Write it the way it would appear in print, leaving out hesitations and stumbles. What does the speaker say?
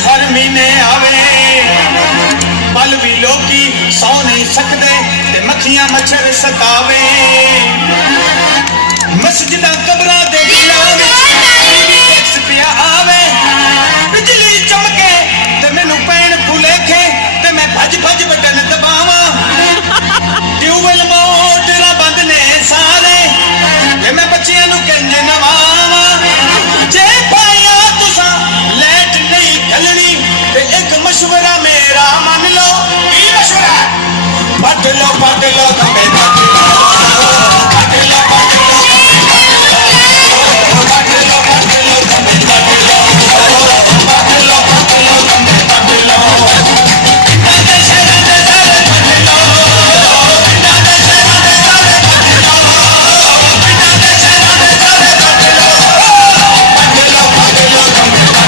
हर महीने आवे, पल भी लोकी सौ नहीं सकते ते मक्खियां मच्छर सतावे। मस्जिदां कब्रां